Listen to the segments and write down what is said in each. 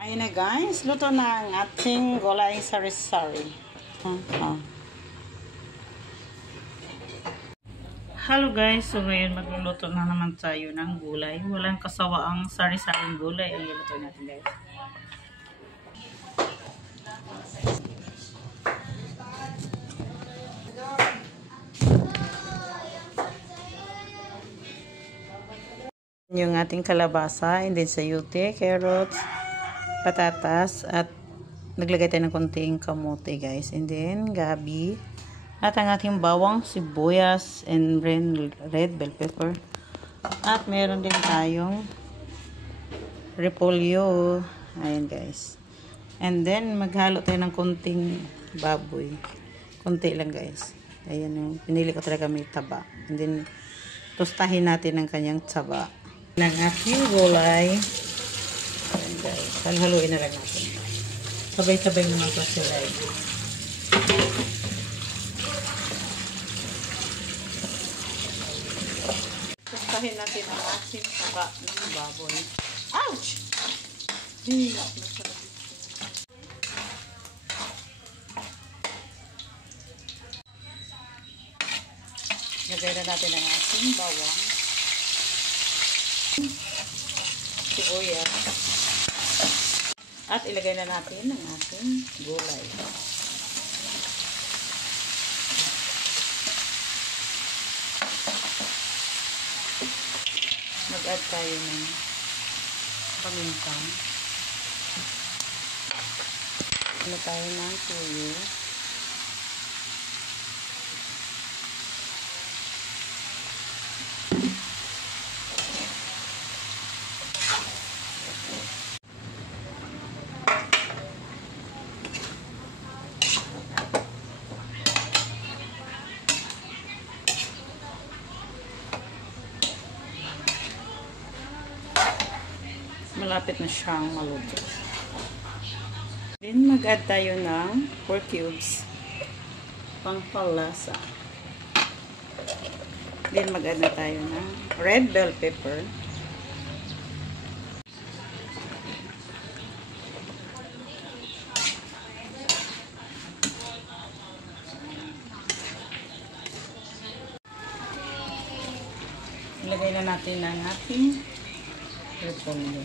Ayun na guys, luto na ang ating gulay sari-sari. Hello guys, so ngayon magluluto na naman tayo ng gulay. Walang kasawaang sari-saring gulay ang luluto natin guys. Yung ating kalabasa, and then sayote, carrots, patatas, at naglagay tayo ng konting kamote guys. And then gabi, at ang ating bawang, sibuyas, and red bell pepper. At meron din tayong repolyo. Ayan guys. And then maghalo tayo ng konting baboy. Konti lang guys. Ayan yung pinili ko talaga may taba. And then tostahin natin ang kanyang taba. Ng ating gulay. Ayan guys. Haluin na lang natin. Sabay-sabay naman ito sila. Tostahin natin ang ating taba ng baboy. Ouch! Lagay na natin ang ating bawang. Sibuyas. At ilagay na natin ang ating gulay. Mag-add tayo ng paminta. Ano tayo ng tuyo. Malapit na siyang maluto. Then mag-add tayo ng 4 cubes pangpalasa. Then mag-add na tayo ng red bell pepper. Ilagay na natin ang ating repolyo.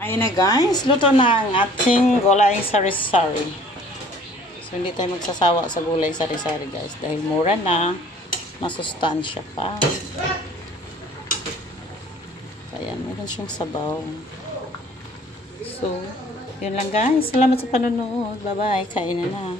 Ayun na guys, luto na ang ating gulay sari-sari. So hindi tayo magsasawa sa gulay sari-sari guys dahil mura na, masustansya pa. Kaya meron siyang sabaw. So, yun lang guys. Salamat sa panonood. Bye-bye. Kain na na.